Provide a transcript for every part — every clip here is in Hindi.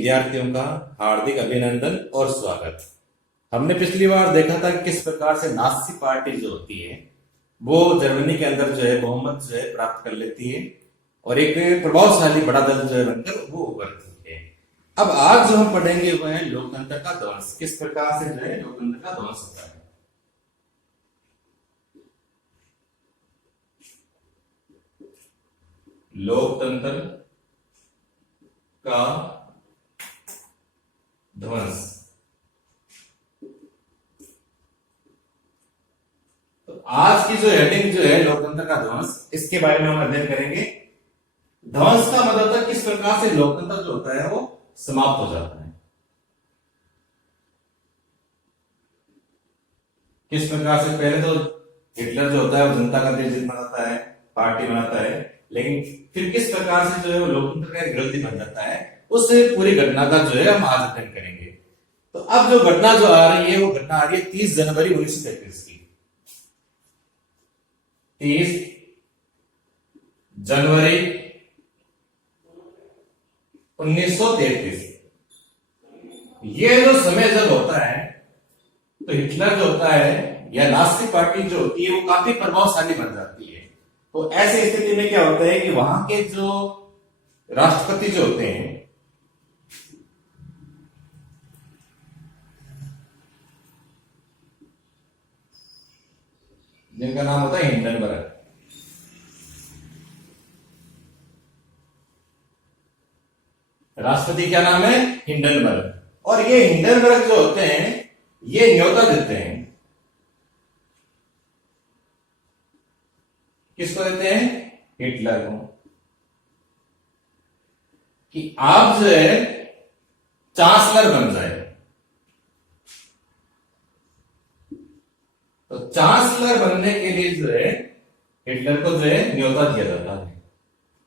विद्यार्थियों का हार्दिक अभिनंदन और स्वागत। हमने पिछली बार देखा था कि किस प्रकार से नाजी पार्टी जो होती है वो जर्मनी के अंदर जो है बहुमत जो है प्राप्त कर लेती है और एक प्रभावशाली बड़ा दल जो है बनकर वो उभरती है। अब आज जो हम पढ़ेंगे वो है लोकतंत्र का ध्वंस, किस प्रकार से जो है लोकतंत्र का ध्वंस होता है। लोकतंत्र का ध्वंस। तो आज की जो हेडिंग जो है लोकतंत्र का ध्वंस, इसके बारे में हम अध्ययन करेंगे। ध्वंस का मतलब था किस प्रकार से लोकतंत्र जो होता है वो समाप्त हो जाता है, किस प्रकार से। पहले तो हिटलर जो होता है वो जनता का दिल जीतना चाहता है, पार्टी बनाता है, लेकिन फिर किस प्रकार से जो है वो लोकतंत्र का विरोधी बन जाता है, उस पूरी घटना का जो है हम आज अध्ययन करेंगे। तो अब जो घटना जो आ रही है वो घटना आ रही है 30 जनवरी 1933 की। 30 जनवरी 1933। ये जो समय जब होता है तो हिटलर जो होता है या नाजी पार्टी जो होती है वो काफी प्रभावशाली बन जाती है। तो ऐसी स्थिति में क्या होता है कि वहां के जो राष्ट्रपति जो होते हैं, जिनका नाम होता है हिंडनबर्ग, राष्ट्रपति क्या नाम है? हिंडनबर्ग। और ये हिंडनबर्ग जो होते हैं ये न्योता देते हैं, किसको देते हैं? हिटलर को, कि आप जो है चांसलर बन जाए। तो चांसलर बनने के लिए जो है हिटलर को जो है न्योता दिया जाता है।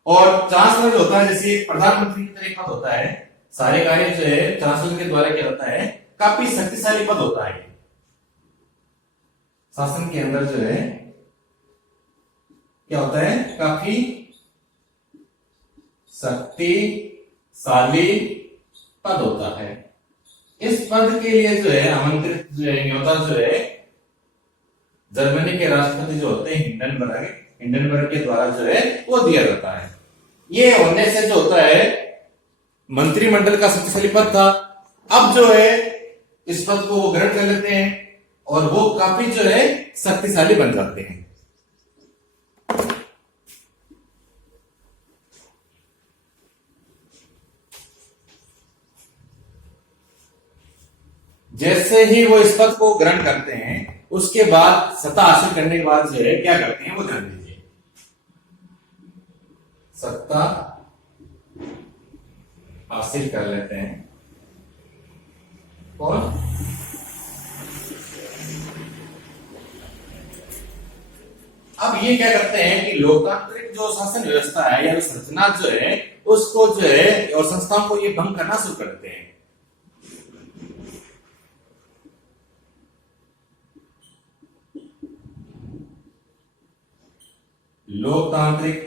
और चांसलर जो होता है जैसे प्रधानमंत्री की तरह पद होता है, सारे कार्य जो है चांसलर के द्वारा किया जाता है, काफी शक्तिशाली पद होता है। शासन के अंदर जो है क्या होता है? काफी शक्तिशाली पद होता है। इस पद के लिए जो है आमंत्रित जो है न्योता जो है जर्मनी के राष्ट्रपति जो होते हैं हिंडनबर्ग के द्वारा जो है वो दिया जाता है। ये होने से जो होता है मंत्रिमंडल का शक्तिशाली पद था। अब जो है इस पद को वो ग्रहण कर लेते हैं और वो काफी जो है शक्तिशाली बन जाते हैं। जैसे ही वो इस पद को ग्रहण करते हैं उसके बाद सत्ता हासिल करने के बाद जो है क्या करते हैं वो जान लीजिए। सत्ता हासिल कर लेते हैं कौन? अब ये क्या करते हैं कि लोकतांत्रिक जो शासन व्यवस्था है या संरचना जो है उसको जो है और संस्थाओं को ये भंग करना शुरू कर देते हैं। लोकतांत्रिक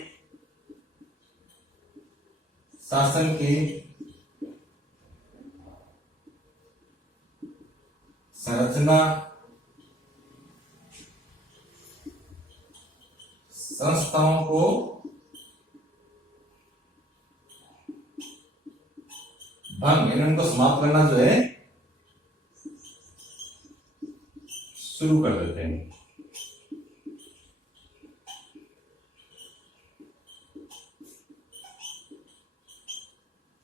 शासन की संरचना संस्थाओं को भंग इनको समाप्त करना जो है शुरू कर देते हैं।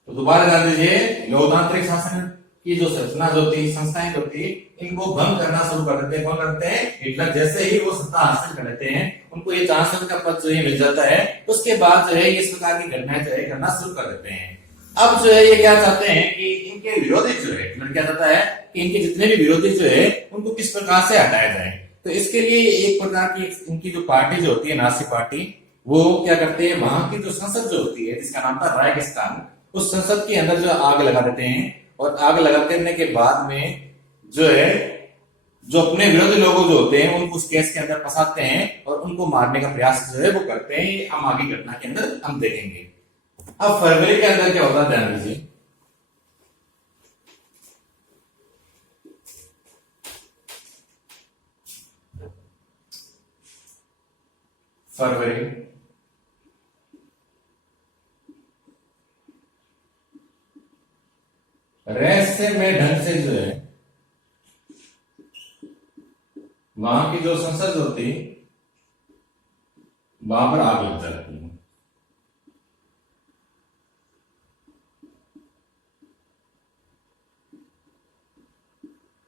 तो दोबारा ध्यान दीजिए, लोकतांत्रिक शासन की जो संरचना जो थी, संस्थाएं जो थी, इनको भंग करना शुरू कर देते हैं। कौन करते हैं? हिटलर। जैसे ही वो सत्ता हासिल कर लेते हैं, उनको ये चांसलर का पद जो है मिल जाता है, उसके बाद जो है इस प्रकार की घटनाएं जो है करना शुरू कर देते हैं। अब जो है ये क्या चाहते हैं कि इनके विरोधी जो है, हिटलर क्या चाहता है कि इनके जितने भी विरोधी जो है उनको किस प्रकार से हटाया जाए। तो इसके लिए एक प्रकार की इनकी जो पार्टी जो होती है नाजी पार्टी, वो क्या करते हैं, वहां की जो संसद जो होती है जिसका नाम था राइक्सटाग, उस संसद के अंदर जो आग लगा देते हैं। और आग लगा देने के बाद में जो है जो अपने विरोधी लोग जो होते हैं उनको उस केस के अंदर फंसाते हैं और उनको मारने का प्रयास जो है वो करते हैं। हम आगे घटना के अंदर हम देखेंगे। अब फरवरी के अंदर क्या होता है ध्यान दीजिए। फरवरी, रहस्यमय ढंग से जो है वहां की जो संसद होती वहां पर आग लग जाती है।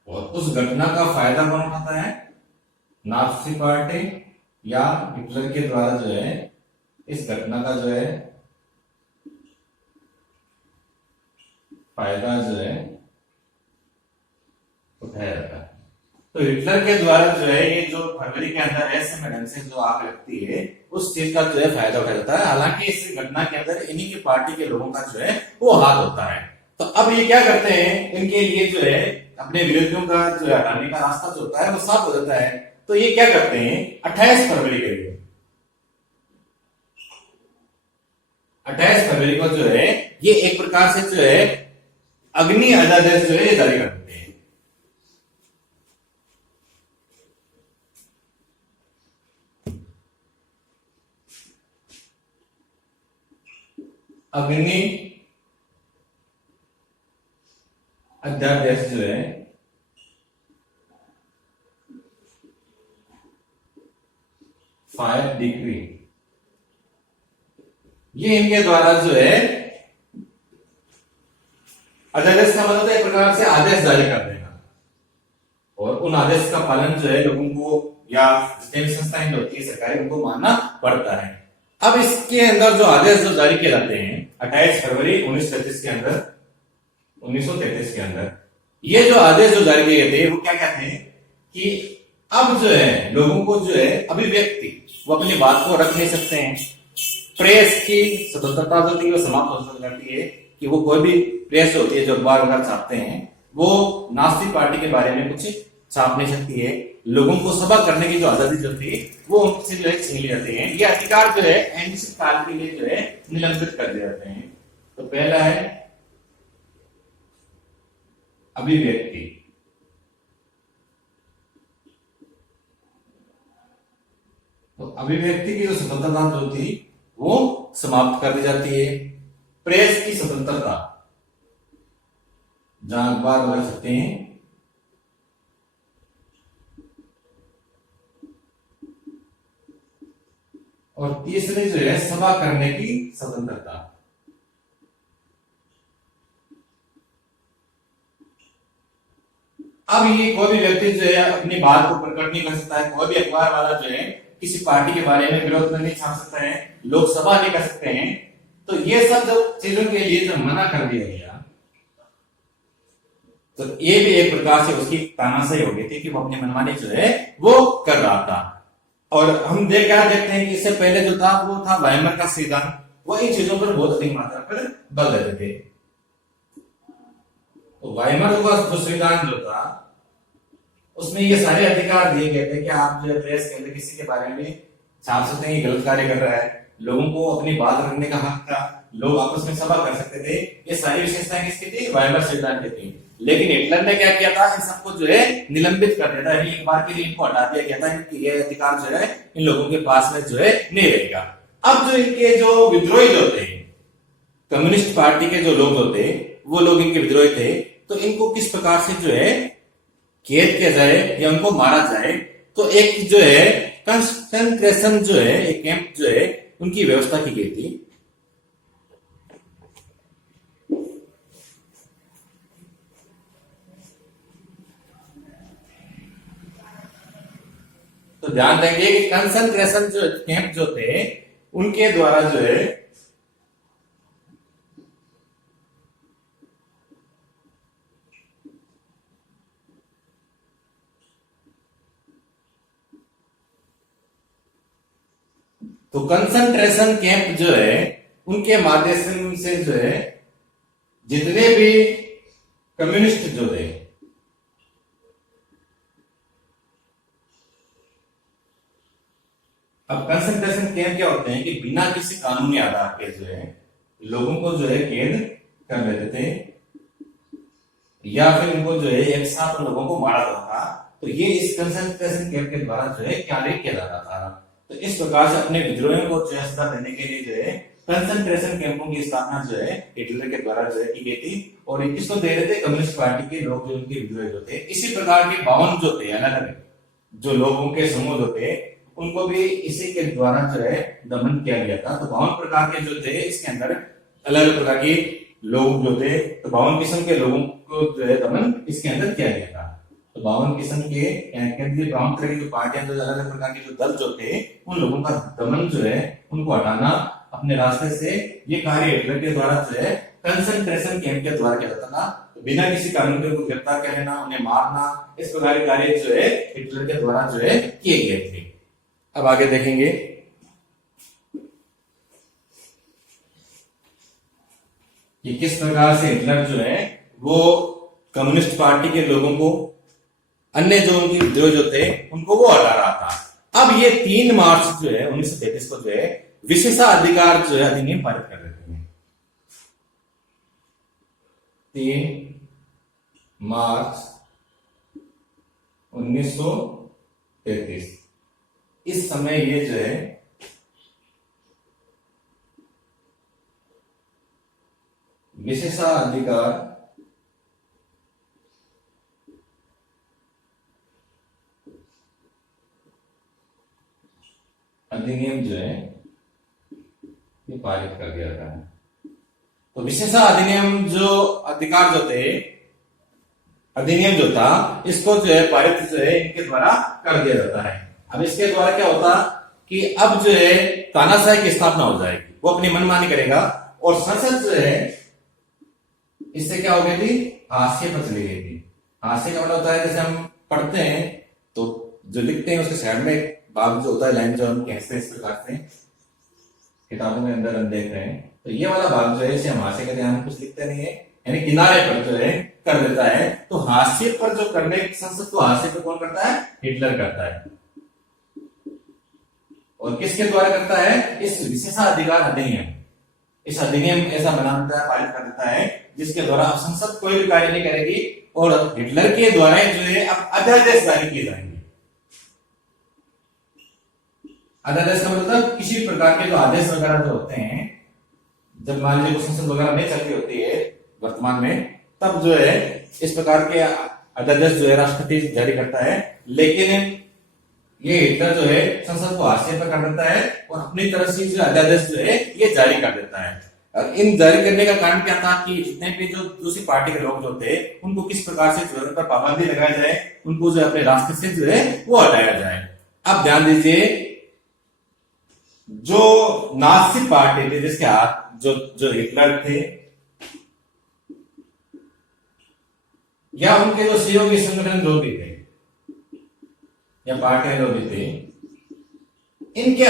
और उस घटना का फायदा कौन उठाता है? नाजी पार्टी या हिटलर के द्वारा जो है इस घटना का जो है फायदा जो है उठाया जाता है। तो हिटलर के द्वारा जो है ये जो फरवरी के अंदर रहस्यमय ढंग से जो आग लगती है उस चीज का जो है फायदा उठाया जाता है। हालांकि इस घटना के अंदर इन्हीं की पार्टी के लोगों का जो है वो हाथ होता है। तो अब ये क्या करते हैं, इनके लिए जो है अपने विरोधियों का जो है हटाने का रास्ता जो होता है वो साफ हो जाता है। तो ये क्या करते हैं 28 फरवरी के लिए, 28 फरवरी को जो है ये एक प्रकार से जो है अग्नि अध्यादेश जो है ये जारी कर देते हैं। अग्नि अध्यादेश जो है फायर डिक्री, ये इनके द्वारा जो है अध्यादेश का मतलब एक प्रकार से आदेश जारी कर देना और उन आदेश का पालन जो है लोगों को या जितनी संस्थाएं जो होती है सरकारी उनको मानना पड़ता है। अब इसके अंदर जो आदेश जो जारी किए जाते हैं 28 फरवरी 1933 के अंदर 1933 के अंदर ये जो आदेश जो जारी किए गए थे वो क्या कहते हैं कि अब जो है लोगों को जो है अभिव्यक्ति वो अपनी बात को रख नहीं सकते हैं। प्रेस की स्वतंत्रता जो थी वो समाप्त हो जाती है कि वो कोई भी प्रेस होती है जो अखबार वगैरह छापते हैं वो नास्तिक पार्टी के बारे में कुछ छाप नहीं सकती है। लोगों को सभा करने की जो आजादी जो थी वो उनसे जो है छीन ली जाती है। ये अधिकार जो है अनिश्चित काल के लिए जो है निलंबित कर दिए जाते हैं। तो पहला है अभिव्यक्ति, तो अभिव्यक्ति की जो स्वतंत्रता जो थी वो समाप्त कर दी जाती है। प्रेस की स्वतंत्रता जहां अखबार बदल सकते हैं, और तीसरे जो है सभा करने की स्वतंत्रता। अब ये कोई भी व्यक्ति जो है अपनी बात को प्रकट नहीं कर सकता है। कोई भी अखबार वाला जो है किसी पार्टी के बारे में विरोध में नहीं छाप सकता है, लोग सभा नहीं कर सकते हैं। तो ये सब जो चीजों के लिए जो मना कर दिया गया तो ये भी एक प्रकार से उसकी तानाशाही हो गई थी कि वो अपनी मनमानी जो है वो कर रहा था। और हम क्या देखते हैं कि इससे पहले जो था वो था वाइमर का संविधान, वो इन चीजों पर बहुत अधिक मात्रा पर बल देते थे। तो वाइमर का जो संविधान जो था उसमें ये सारे अधिकार दिए गए थे कि आप जो प्रेस के अंदर किसी के बारे में छाप सकते हैं गलत कार्य कर रहा है, लोगों को अपनी बात रखने का हक था, लोग आपस में सभा कर सकते थे। ये सारी विशेषताएं किसकी थी? वाइमर संविधान की थी। लेकिन हिटलर ने क्या किया था? इन सबको जो है निलंबित कर दिया था, एक बार के लिए इनको हटा दिया गया था। इनकी ये अधिकार जो है इन लोगों के पास में जो है नहीं रहेगा। अब जो इनके जो विद्रोही जो थे, कम्युनिस्ट पार्टी के जो लोग होते वो लोग इनके विद्रोही थे, तो इनको किस प्रकार से जो है कैद किया जाए या उनको मारा जाए। तो एक जो है कंसंट्रेशन जो है एक कैंप जो है उनकी व्यवस्था की गई थी। तो ध्यान देंगे कि कंसंट्रेशन जो कैंप जो थे उनके द्वारा जो है तो कंसंट्रेशन कैंप जो है उनके माध्यम से जो है जितने भी कम्युनिस्ट जो थे अब कंसंट्रेशन कैंप क्या होते हैं कि बिना किसी कानूनी आधार के जो है लोगों को जो है कैद कर लेते थे या फिर उनको जो है एक साथ लोगों को मारा जाता था। तो ये इस कंसंट्रेशन कैंप के द्वारा जो है कार्य किया जाता था। तो इस प्रकार से अपने विद्रोहियों को जो है सजा देने के लिए जो है कंसंट्रेशन कैंपों की स्थापना जो है हिटलर के द्वारा जो है की गई थी, और इसको दे रहे थे कम्युनिस्ट पार्टी के लोग जो उनके विद्रोही जो थे। इसी प्रकार के 52 जो थे अलग अलग जो लोगों के समूह जो थे उनको भी इसी के द्वारा जो है दमन किया गया था। तो 52 प्रकार के जो थे इसके अंदर अलग अलग प्रकार के लोग जो थे, तो 52 किस्म के लोगों को जो है दमन इसके अंदर किया गया था। तो 52 किस्म के 52 तरह की जो पार्टियां जो अलग अलग प्रकार के जो दल जो थे उन लोगों का दमन जो है उनको हटाना अपने रास्ते से, ये कार्य हिटलर के द्वारा जो है कंसंट्रेशन कैंप के द्वारा किया जाता था। तो बिना किसी कानून के उनको गिरफ्तार कर लेना, उन्हें मारना, इस प्रकार के कार्य जो है हिटलर के द्वारा जो है किए गए थे। अब आगे देखेंगे कि किस प्रकार से हिटलर जो है वो कम्युनिस्ट पार्टी के लोगों को, अन्य जो उनके विद्रोह जो थे उनको वो हटा रहा था। अब ये 3 मार्च जो है 1933 को जो है विशेषाधिकार जो है अधिनियम पारित कर देते हैं। 3 मार्च 1933 इस समय ये जो है विशेषाधिकार अधिनियम जो है ये पारित कर दिया जाता है। तो विशेषा अधिनियम जो अधिकार जो थे, अधिनियम जो था इसको जो है पारित जो है इनके द्वारा कर दिया जाता है। अब इसके द्वारा क्या होता कि अब जो है तानाशाही की स्थापना हो जाएगी, वो अपनी मनमानी करेगा, और संसद जो है इससे क्या हो गई थी, हाशिए पर चली गई थी। हाशिए का मतलब होता है जैसे हम पढ़ते हैं तो जो लिखते हैं उसके साइड में भाग जो होता है, लाइन जो हम कहते हैं इस प्रकार से किताबों के अंदर हम देख रहे हैं, तो ये वाला भाग जो है इसे हम हाशिए का ध्यान कुछ लिखते नहीं है, यानी किनारे पर जो है कर देता है। तो हाशिए पर जो करने संसद को हाशिए पर कौन करता है, हिटलर करता है। और किसके द्वारा करता है, इस विशेषाधिकार अधिनियम, इस अधिनियम ऐसा बना देता है, पारित कर देता है जिसके द्वारा अब संसद कोई भी कार्य नहीं करेगी, और हिटलर के द्वारा जो है अब अध्यादेश जारी किए जाएंगे। अध्यादेश का मतलब किसी प्रकार के जो आदेश वगैरह जो होते हैं, जब मान लीजिए संसद वगैरह नहीं चल रही होती है वर्तमान में, तब जो है इस प्रकार के अध्यादेश जो है राष्ट्रपति जारी करता है। लेकिन ये हिटलर जो है संसद को हाशिए पर कर देता है और अपनी तरफ से जो अध्यादेश जो है ये जारी कर देता है। और इन जारी करने का कारण क्या था कि जितने भी जो दूसरी पार्टी के लोग जो थे उनको किस प्रकार से जो है उन पर पाबंदी लगाया जाए, उनको जो अपने रास्ते से जो है वो हटाया जाए। अब ध्यान दीजिए, जो नाजी पार्टी थी जिसके हाथ जो हिटलर थे या उनके जो सहयोगी संगठन जो भी थे या पार्टियां जो भी थी, इनके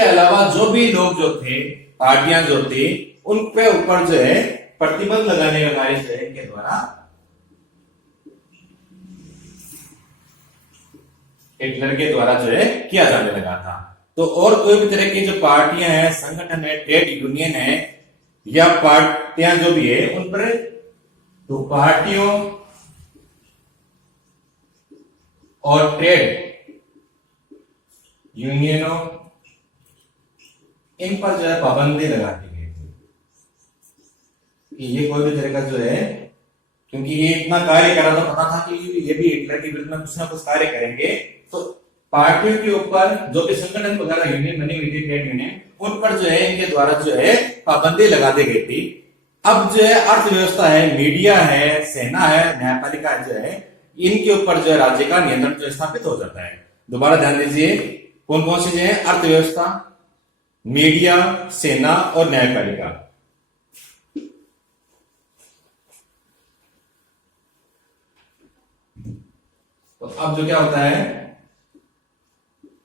अलावा जो भी लोग जो थे, पार्टियां जो थी, उन पे ऊपर जो है प्रतिबंध लगाने का कार्य जो है इनके द्वारा हिटलर के द्वारा जो है किया जाने लगा था। तो और कोई भी तरह की जो पार्टियां हैं, संगठन है, ट्रेड यूनियन है या पार्टियां जो भी है, उन पर तो पार्टियों और ट्रेड यूनियनों इन पर जो है पाबंदी लगा दी गई थी कि ये कोई भी तरह का जो है, क्योंकि ये इतना कार्य कर रहा था, पता था कि ये भी हिटलर के विरुद्ध में कुछ ना कुछ कार्य करेंगे, तो पार्टियों के ऊपर जो भी संगठन वगैरह यूनियन बनी हुई थी, ट्रेड यूनियन, उन पर जो है इनके द्वारा जो है पाबंदी लगा दी गई थी। अब जो है अर्थव्यवस्था है, मीडिया है, सेना है, न्यायपालिका जो है, इनके ऊपर जो है राज्य का नियंत्रण जो स्थापित हो जाता है। दोबारा ध्यान दीजिए, कौन कौन सी है, अर्थव्यवस्था, मीडिया, सेना और न्यायपालिका। तो अब जो क्या होता है,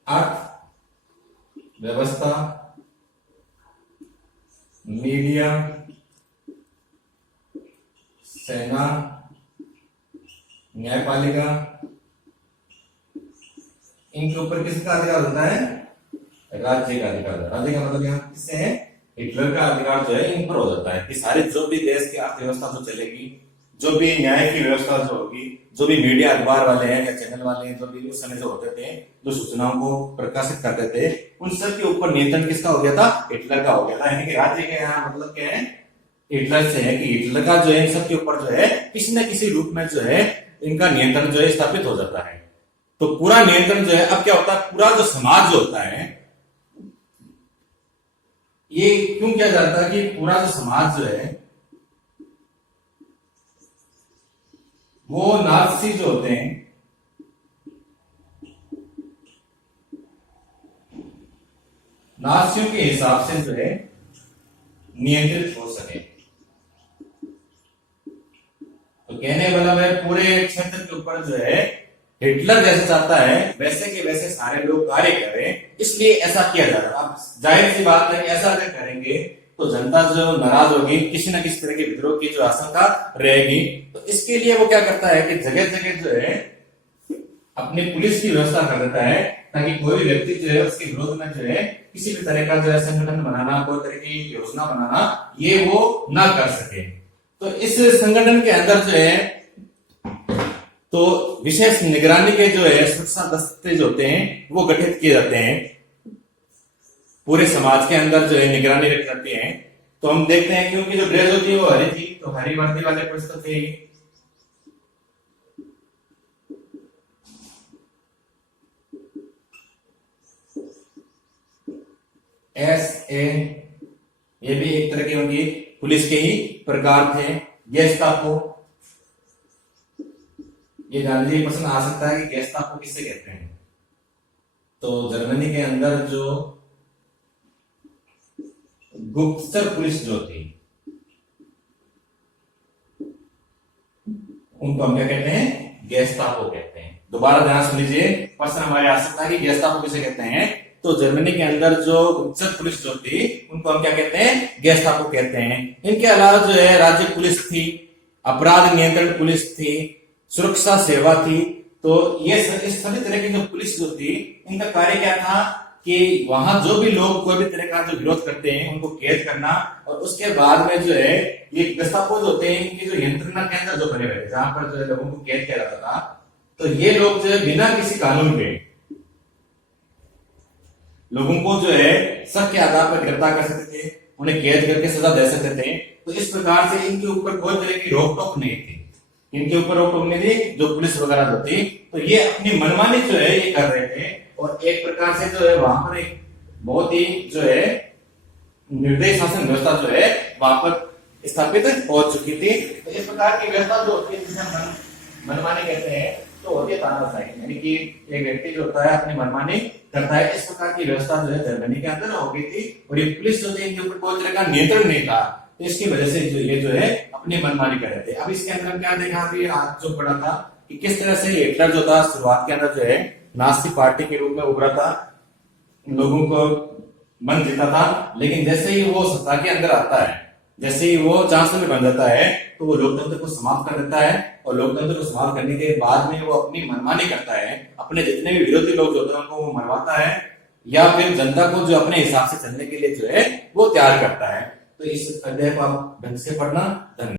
अर्थ व्यवस्था, मीडिया, सेना, न्यायपालिका, इनके ऊपर किसका अधिकार होता है, राज्य का अधिकार। राज्य का मतलब यहाँ किससे है, हिटलर का अधिकार जो है इन पर हो जाता है कि सारे जो भी देश की अर्थव्यवस्था जो चलेगी, जो भी न्याय की व्यवस्था जो होगी, जो भी मीडिया अखबार वाले हैं या चैनल वाले हैं, जो भी उस समय जो होते थे, जो सूचनाओं को प्रकाशित करते थे, उन सब के ऊपर नियंत्रण किसका हो गया था? हिटलर का हो गया था। यानी कि राज्य के यहाँ मतलब क्या है, हिटलर से है कि हिटलर का जो है इन सब के ऊपर जो है किसी न किसी रूप में जो है इनका नियंत्रण जो है स्थापित हो जाता है। तो पूरा नियंत्रण जो है, अब क्या होता है, पूरा जो समाज जो होता है, ये क्यों किया जाता है कि पूरा जो समाज जो है वो नाजी जो होते हैं, नाजियों के हिसाब से जो है नियंत्रित हो सके। तो कहने वाला है पूरे क्षेत्र के ऊपर जो है हिटलर जैसे चाहता है वैसे के वैसे सारे लोग कार्य करें, इसलिए ऐसा किया जा रहा है। अब जाहिर सी बात है कि ऐसा अगर करेंगे तो जनता जो नाराज होगी, किसी न किसी तरह के विद्रोह की जो आशंका रहेगी। तो इसके लिए वो क्या करता है कि जगह जगह जो है अपनी पुलिस की व्यवस्था कर देता है, ताकि कोई भी व्यक्ति जो है उसके विरोध में जो है किसी भी तरह का जो है संगठन बनाना, कोई तरह की योजना बनाना, ये वो ना कर सके। तो इस संगठन के अंदर जो है तो विशेष निगरानी के जो है सुरक्षा दस्ते जो होते हैं वो गठित किए जाते हैं। पूरे समाज के अंदर जो है निगरानी रखी जाती है। तो हम देखते हैं क्योंकि जो ड्रेस होती है वो हरी थी, तो हरी वर्दी वाले पुलिस तो थे। SA ये भी एक तरह की उनकी पुलिस के ही प्रकार थे। गेस्टापो, ये जानने की प्रश्न आ सकता है कि गेस्टापो किसे कहते हैं। तो जर्मनी के अंदर जो गुप्तचर पुलिस जो थी उनको हम क्या कहते हैं? गेस्टापो कहते हैं। दोबारा ध्यान सुन लीजिए, प्रश्न हमारे आ सकता है कि गेस्टापो किसे कहते हैं। तो जर्मनी के अंदर जो गुप्तचर पुलिस जो थी उनको हम क्या कहते हैं? गेस्टापो कहते हैं। इनके अलावा जो है राज्य पुलिस थी, अपराध नियंत्रण पुलिस थी, सुरक्षा सेवा थी। तो ये इस सभी तरह की जो पुलिस जो थी इनका कार्य क्या था कि वहां जो भी लोग कोई भी तरह का जो विरोध करते हैं उनको कैद करना, और उसके बाद में जो है ये गेस्टापो जो होते हैं इनके जो यंत्रणा के अंदर जो बने हुए थे जहां पर जो है लोगों को कैद किया जाता था, तो ये लोग जो है बिना किसी कानून के लोगों को जो है शक के आधार पर गिरफ्तार कर सकते थे, उन्हें कैद करके सजा दे सकते थे। तो इस प्रकार से इनके ऊपर कोई तरह की रोक टोक नहीं थी, इनके ऊपर रोक टोक नहीं थी जो पुलिस वगैरह जो थी। तो ये अपनी मनमानी जो है ये कर रहे थे, और एक प्रकार से जो है वहां पर एक बहुत ही जो है निर्दयी शासन व्यवस्था जो है वहां पर स्थापित हो चुकी थी। तो इस प्रकार की व्यवस्था जो होती है जिसे हम मनमानी कहते हैं, तो होती है तानाशाही, यानी कि एक व्यक्ति जो होता है अपनी मनमानी करता है। इस प्रकार की व्यवस्था जो है जर्मनी के अंदर हो गई थी, और ये पुलिस जो थी इनके ऊपर कोई तरह का नियंत्रण नहीं था। तो इसकी वजह से जो ये जो है अपनी मनमानी कर रहे थे। अब इसके अंदर क्या देखा अभी आज जो पढ़ा था कि किस तरह से हिटलर जो था शुरुआत के अंदर जो है नाजी पार्टी के रूप में उभरा था, लोगों को मन जीता था, लेकिन जैसे ही वो सत्ता के अंदर आता है, जैसे ही वो चांसलर बन जाता है, तो वो लोकतंत्र को समाप्त कर देता है, और लोकतंत्र को समाप्त करने के बाद में वो अपनी मनमानी करता है। अपने जितने भी विरोधी लोग जो होते हैं उनको वो मरवाता है, या फिर जनता को जो अपने हिसाब से चलने के लिए जो है वो तैयार करता है। तो इस अध्याय को आप ढंग से पढ़ना। धन्यवाद।